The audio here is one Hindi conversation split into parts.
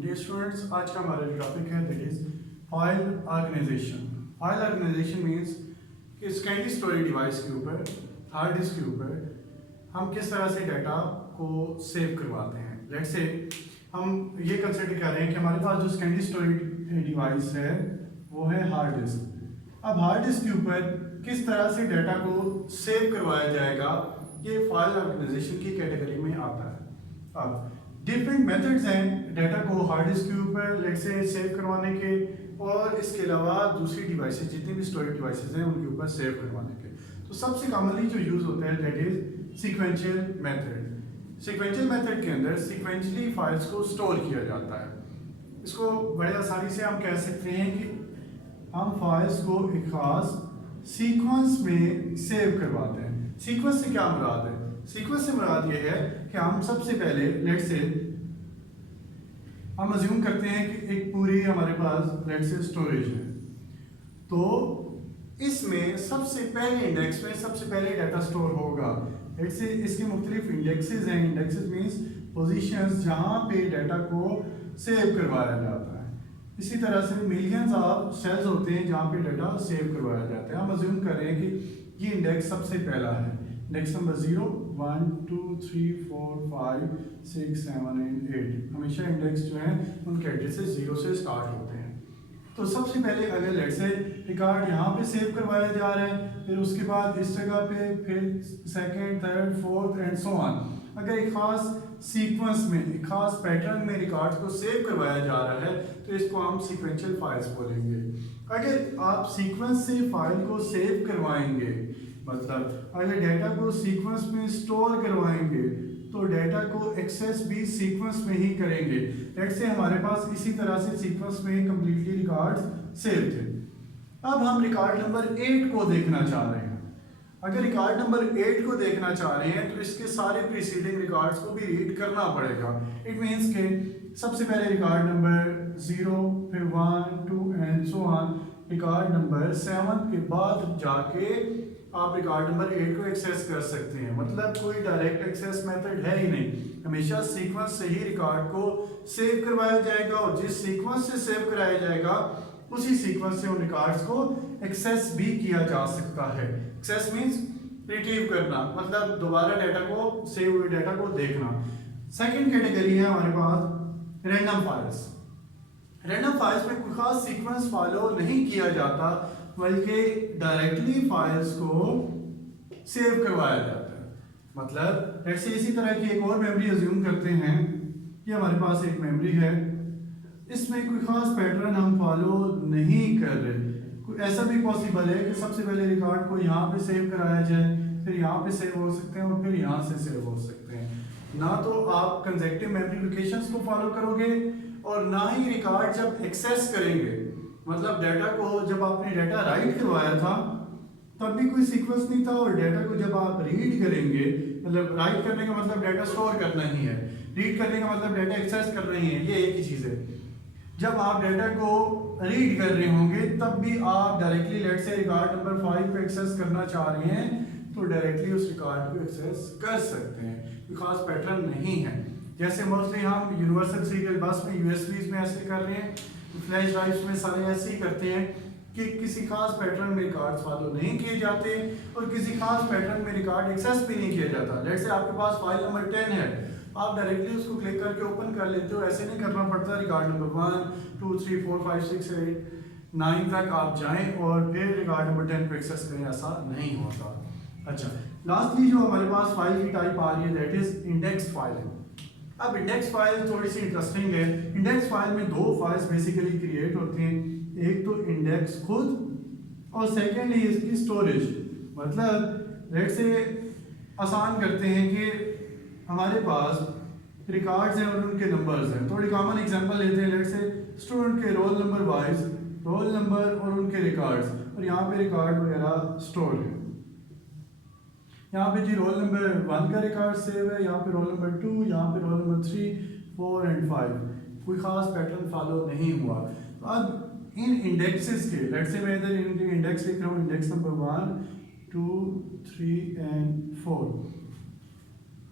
डियर स्टूडेंट्स, आज का हमारा जो टॉपिक है that is file organization. File organization means कि सेकेंडरी स्टोरेज डिवाइस के ऊपर, हार्ड डिस्क के ऊपर हम किस तरह से डाटा को सेव करवाते हैं। लेट्स से हम ये कंसिडर कर रहे हैं कि हमारे पास जो सेकेंडरी स्टोरेज डिवाइस है वो है हार्ड डिस्क। अब हार्ड डिस्क के ऊपर किस तरह से डाटा को सेव करवाया जाएगा, ये फाइल ऑर्गेनाइजेशन की कैटेगरी में आता है। अब डिफरेंट मेथड्स हैं डाटा को हार्ड डिस्क के ऊपर लेट्स से सेव करवाने के, और इसके अलावा दूसरी डिवाइसेस जितनी भी स्टोरेज डिवाइसेस हैं उनके ऊपर सेव करवाने के। तो सबसे कॉमनली जो यूज होता है that is sequential method. Sequential method के अंदर सीक्वेंशियली फाइल्स को स्टोर किया जाता है। इसको बड़े आसानी से हम कह सकते हैं कि हम फाइल्स को एक खास सीक्वेंस में सेव करवाते हैं। सीक्वेंस से क्या मुराद है? सीक्वेंस से मुराद ये है कि हम सबसे पहले लेट्स से हम अज्यूम करते हैं कि एक पूरी हमारे पास लेट्स से स्टोरेज है, तो इसमें सबसे पहले इंडेक्स में सबसे पहले डाटा स्टोर होगा। लेट्स से इसके मुख्तलिफ इंडेक्सेस हैं। इंडेक्सेस मीन्स पोजीशंस जहां पे डाटा को सेव करवाया जाता है। इसी तरह से मिलियंस ऑफ सेल्स होते हैं जहां पे डाटा सेव करवाया जाता है। हम अज्यूम कर रहे हैं कि ये इंडेक्स सबसे पहला है, इंडेक्स नंबर 0, 1, 2, 3, 4, 5, 6, 7 एंड 8। हमेशा इंडेक्स जो है उनके एड्रेसेस 0 से स्टार्ट होते हैं। तो सबसे पहले अगर लेट्स से रिकॉर्ड यहाँ पे सेव करवाया जा रहा है, फिर उसके बाद इस जगह पे, फिर second, third, fourth and so on, अगर एक खास सीक्वेंस में, एक खास पैटर्न में रिकॉर्ड्स को सेव करवाया जा रहा है तो इसको हम सीक्वेंशियल फाइल्स बोलेंगे। अगर आप सीक्वेंस से फाइल को सेव करवाएंगे, मतलब अगर डाटा को सीक्वेंस में स्टोर करवाएंगे तो डाटा को एक्सेस भी सीक्वेंस में ही करेंगे। लेट्स से हमारे पास इसी तरह से सीक्वेंस में कंप्लीटली रिकॉर्ड्स सेव थे। अब हम रिकॉर्ड नंबर 8 को देखना चाह रहे हैं। अगर रिकॉर्ड नंबर 8 को देखना चाह रहे हैं तो इसके सारे प्रीसीडिंग रिकॉर्ड्स को भी रीड करना पड़ेगा। इट मींस के सबसे पहले रिकॉर्ड नंबर 0, फिर 1, 2 and so on, record number 7 के बाद जाके आप रिकॉर्ड नंबर 8 को एक्सेस कर सकते हैं। मतलब कोई डायरेक्ट एक्सेस मेथड है ही नहीं, हमेशा सीक्वेंस से ही रिकॉर्ड को सेव करवाया जाएगा, और जिस सीक्वेंस से सेव कराया जाएगा उसी सीक्वेंस से उन रिकॉर्ड्स को एक्सेस भी किया जा सकता है। एक्सेस मींस रिट्रीव करना, मतलब दोबारा डाटा को, सेव हुए डाटा को देखना। सेकंड कैटेगरी है हमारे पास रैंडम फाइल्स। रैंडम फाइल्स में कोई खास सीक्वेंस फॉलो नहीं किया जाता, बल्कि डायरेक्टली फाइल्स को सेव करवाया जाता है। मतलब लेट्स से इसी तरह की एक और मेमोरी अज्यूम करते हैं कि हमारे पास एक मेमोरी है, इसमें कोई खास पैटर्न हम फॉलो नहीं कर रहे। कोई ऐसा भी पॉसिबल है कि सबसे पहले रिकॉर्ड को यहाँ पे सेव कराया जाए, फिर यहाँ पे सेव हो सकते हैं और फिर यहाँ से सेव हो सकते हैं। ना तो आप कंसेक्टिव मेमोरी लोकेशंस को फॉलो करोगे और ना ही रिकॉर्ड जब एक्सेस करेंगे, मतलब डाटा को जब आपने डाटा राइट करवाया था तब भी कोई सीक्वेंस नहीं था, और डाटा को जब आप रीड करेंगे, मतलब राइट करने का मतलब डाटा स्टोर करना ही है, रीड करने का मतलब डाटा एक्सेस कर रही है, ये एक ही चीज़ है। जब आप डाटा को रीड कर रहे होंगे तब भी आप directly let's say record number 5 पे एक्सेस करना चाह रहे हैं तो डायरेक्टली उस रिकॉर्ड को एक्सेस कर सकते हैं। कोई खास पैटर्न नहीं है। जैसे मोस्टली हम यूनिवर्सल सीरियल बस में, यूएसबीज में ऐसे कर रहे हैं, फ्लैश ड्राइव्स में सारे ऐसे ही करते हैं कि किसी खास पैटर्न में रिकॉर्ड्स फॉलो नहीं किए जाते और किसी खास पैटर्न में रिकॉर्ड एक्सेस भी नहीं किया जाता। लेट्स से आपके पास फाइल नंबर 10 है, आप डायरेक्टली उसको क्लिक करके ओपन कर लेते हो, ऐसे नहीं करना पड़ता। रिकॉर्ड नंबर 1, 2, 3, 4, 5, 6, 8, 9 तक आप जाएं और फिर रिकॉर्ड नंबर 10 को एक्सेस करें, ऐसा नहीं होता। अच्छा, लास्टली जो हमारे पास फाइल की टाइप आ रही है दैट इज इंडेक्स फाइल। अब इंडेक्स फाइल थोड़ी सी इंटरेस्टिंग है। इंडेक्स फाइल में दो फाइल्स बेसिकली क्रिएट होती हैं, एक तो इंडेक्स खुद और सेकेंड है इसकी स्टोरेज। मतलब लेट्स से आसान करते हैं कि हमारे पास रिकॉर्ड्स हैं और उनके नंबर्स हैं। थोड़ी कॉमन एग्जांपल लेते हैं, लेट्स से स्टूडेंट के roll number wise, roll number और उनके रिकॉर्ड्स, और यहाँ पे रिकॉर्ड वगैरह स्टोर है। यहाँ पे जी रोल नंबर 1 का रिकॉर्ड सेव है, यहाँ पे रोल नंबर 2, यहाँ पे रोल नंबर 3, 4 एंड 5। कोई खास पैटर्न फॉलो नहीं हुआ। तो अब इन इंडेक्सेस के, लेट्स से मैं इधर इनके इंडेक्स लिख रहा हूँ, इंडेक्स नंबर 1, 2, 3 एंड 4।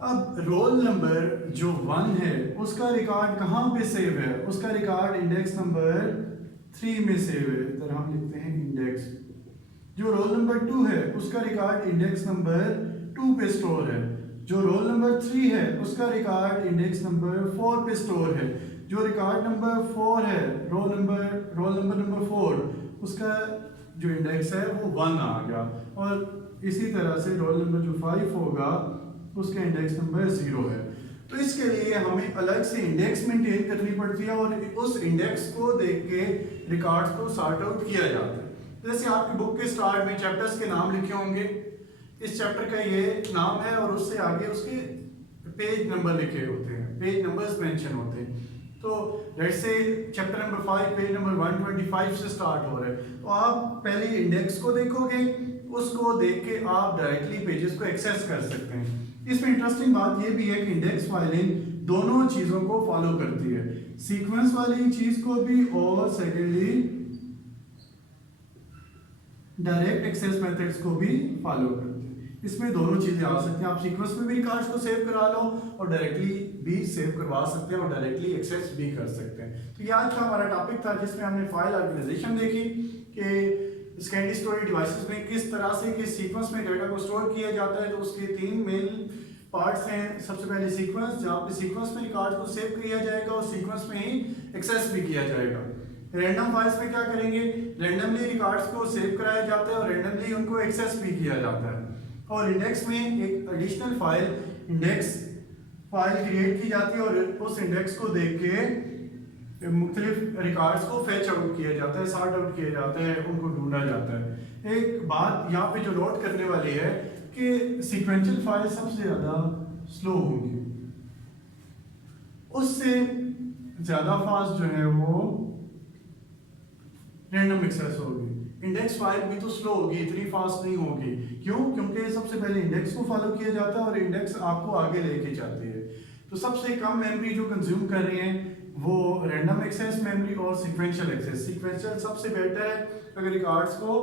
अब रोल नंबर जो 1 है उसका रिकॉर्ड कहाँ पे सेव है? उसका रिकॉर्ड इंडेक्स नंबर 3 में सेव है, इधर हम लिखते हैं इंडेक्स। जो रोल नंबर 2 है उसका रिकॉर्ड इंडेक्स नंबर 2 पे स्टोर है। जो रोल नंबर 3 है उसका रिकॉर्ड इंडेक्स नंबर 4 पे स्टोर है। जो रिकॉर्ड नंबर 4 है, रोल नंबर 4, उसका जो इंडेक्स है वो 1 आ गया। और इसी तरह से रोल नंबर जो 5 होगा उसका इंडेक्स नंबर 0 है। तो इसके लिए हमें अलग से इंडेक्स मेंटेन करनी पड़ती है और उस इंडेक्स को देख के रिकॉर्ड्स को सॉर्ट आउट किया जाता है। जैसे आपकी बुक के स्टार्ट में चैप्टर्स के नाम लिखे होंगे, इस चैप्टर का ये नाम है और उससे आगे उसके पेज नंबर लिखे होते हैं, पेज नंबर्स मेंशन होते हैं। तो let's say chapter number 5 page number 125 से स्टार्ट हो रहा है, तो आप पहले इंडेक्स को देखोगे, उसको देख के आप डायरेक्टली पेजेस को एक्सेस कर सकते हैं। इसमें इंटरेस्टिंग बात ये भी है कि इंडेक्स फाइलिंग दोनों चीज़ों को फॉलो करती है, सीक्वेंस वाली चीज़ को भी और सेकेंडली डायरेक्ट एक्सेस मेथड्स को भी फॉलो करते हैं। इसमें दोनों चीजें आ सकती हैं, आप सीक्वेंस में भी रिकॉर्ड्स को सेव करा लो और डायरेक्टली भी सेव करवा सकते हैं और डायरेक्टली एक्सेस भी कर सकते हैं। तो ये आज का हमारा टॉपिक था जिसमें हमने फाइल ऑर्गेनाइजेशन देखी कि स्कैंडी स्टोरेज डिवाइसेस में किस तरह से किस सीक्वेंस में डेटा को स्टोर किया जाता है। तो उसके 3 मेन पार्ट्स हैं। सबसे पहले सीक्वेंस, जहाँ पे सीक्वेंस में रिकॉर्ड को सेव किया जाएगा और सीक्वेंस में ही एक्सेस भी किया जाएगा। रैंडम फाइल्स में क्या करेंगे, रैंडमली रिकॉर्ड्स को सेव कराया जाता है और रैंडमली उनको एक्सेस भी किया जाता है। और इंडेक्स में एक additional file, index file create की जाती है और उस इंडेक्स को देख के मुख्तलिफ रिकॉर्ड्स को फेच आउट किया जाता है, सॉर्ट आउट किया जाता है, उनको ढूंढा जाता है। एक बात यहाँ पे जो नोट करने वाली है कि सीक्वेंशियल फाइल सबसे ज़्यादा स्लो होंगी, उससे ज़्यादा फास्ट जो है वो रैंडम एक्सेस होगी। इंडेक्स फाइल भी तो स्लो होगी, इतनी फास्ट नहीं होगी। क्यों? क्योंकि सबसे पहले इंडेक्स को फॉलो किया जाता है और इंडेक्स आपको आगे लेके जाती है। तो सबसे कम मेमोरी जो कंज्यूम कर रही है वो रैंडम एक्सेस मेमोरी और सीक्वेंशियल एक्सेस। सीक्वेंशियल सबसे बेटर है अगर रिकॉर्ड्स को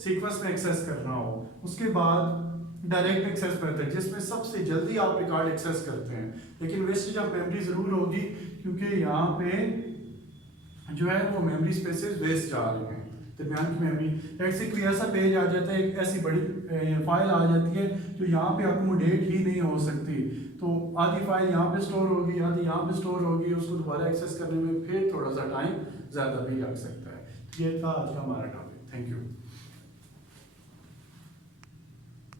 सीक्वेंस में एक्सेस करना हो। उसके बाद डायरेक्ट एक्सेस मेथड जिसमें सबसे जल्दी आप रिकॉर्ड एक्सेस करते हैं, लेकिन वेस्टेज ऑफ मेमोरी जरूर होगी क्योंकि यहाँ पे जो है वो मेमोरी स्पेसेस वेस्ट जा रहे हैं, दरमियान की मेमोरी। लेट्स से कोई ऐसा पेज आ जाता है, एक ऐसी बड़ी फाइल आ जाती है जो यहाँ पे अकोमोडेट ही नहीं हो सकती, तो आधी फाइल यहाँ पे स्टोर होगी, आधी यहाँ पे स्टोर होगी, उसको दोबारा एक्सेस करने में फिर थोड़ा सा टाइम ज़्यादा भी लग सकता है। ये था आज का हमारा टॉपिक। Thank you.